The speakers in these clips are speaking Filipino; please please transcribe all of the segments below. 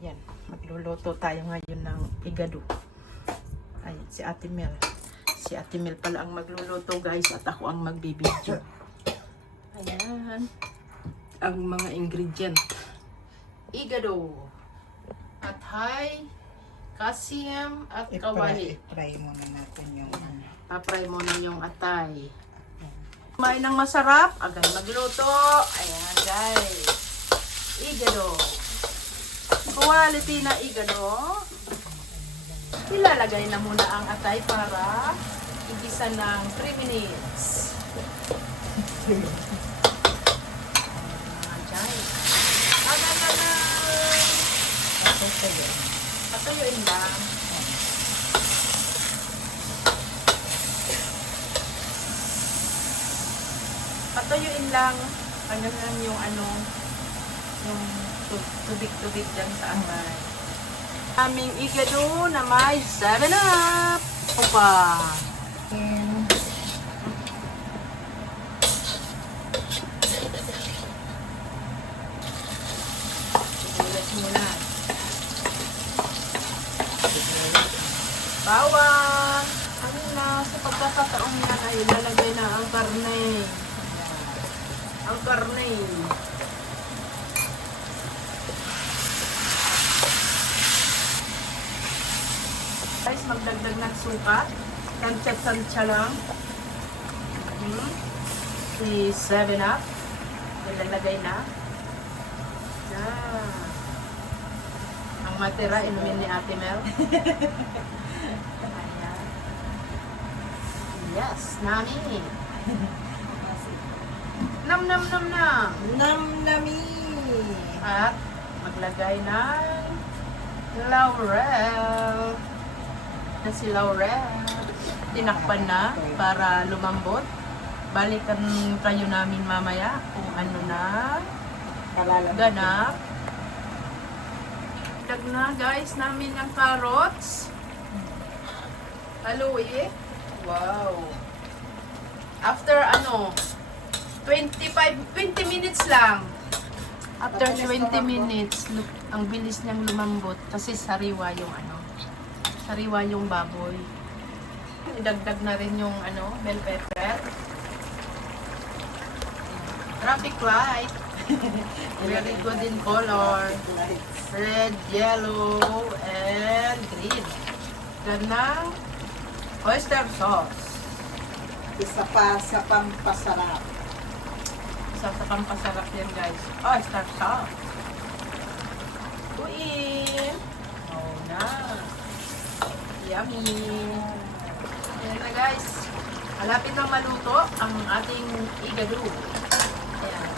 Ayan, magluluto tayo ngayon ng igado. Ay, si Ate Mel. Si Ate Mel pala ang magluluto guys at ako ang magbibidyo. Ayan. Ang mga ingredient. Igado. Atay, kasiyam at kawali. I-fry muna natin yung Papray muna yung atay. Kumain ng masarap, agad magluto. Ayan guys. Igado. Quality na igado. Ilalagay na muna ang atay para igisa ng 3 minutes. Ayan. Patuyuin lang. Patuyuin lang. Hanggang yung yung tubig-tubig dyan sa atay. Aming igado na may 7-Up. Opa! Sigulat muna. Bawang! Ano na, sa pagkakataong yan ay ilalagay na ang karne. Ang karne. Guys, magdagdag ng suka. Tansya-tansya lang. Si 7-Up. Ilalagay na. Yan. Ang matira, inumin ni Ate Mel. Ayan. Yes, nami. Nam nam nam nam. Nam-nami! At maglagay ng laurel. Na si laurel. Tinakpan na para lumambot. Balikan kayo namin mamaya kung ano na ganap. Dag na guys namin ang carrots. Haluin. Wow. After 20 minutes lang. After 20 minutes, ang bilis niyang lumambot kasi sariwa yung sariwa yung baboy. Idagdag na rin yung bell pepper. Traffic light. Very good in color. Red, yellow, and green. Ganang oyster sauce. Isa pa sa pampasarap. Isa sa pampasarap yan guys. Oyster sauce. Uy! Oh na. Yummy! Ayan na guys. Malapit nang maluto ang ating igado. Ayan.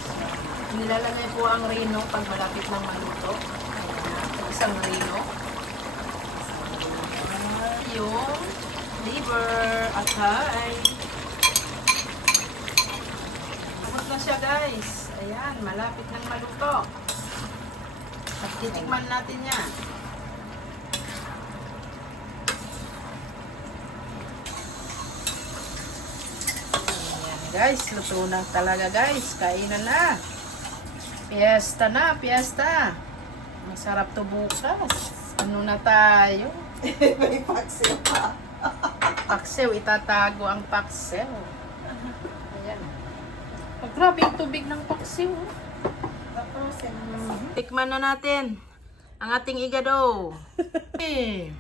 Nilalagay po ang rino pag malapit nang maluto. Ayan. Isang rino. Yung liver at hay. Tapos na siya guys. Ayan. Malapit nang maluto. At titikman natin yan. Guys, luto na talaga guys. Kainan na. Fiesta na, fiesta. Masarap to bukas. Ano na tayo? May paksiw pa. Paksiw, itatago ang paksiw. Ayan. Grabe yung tubig ng paksiw. Tikman na natin ang ating igado. Ayan.